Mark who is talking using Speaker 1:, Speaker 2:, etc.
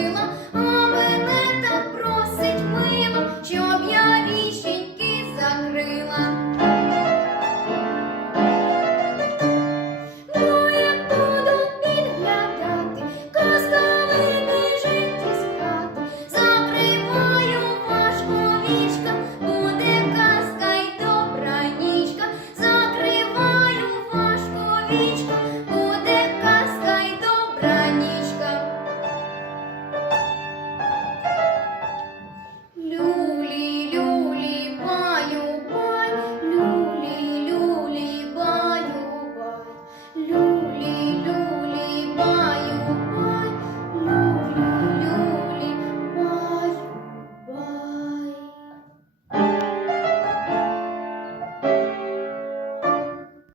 Speaker 1: i don't Kayla.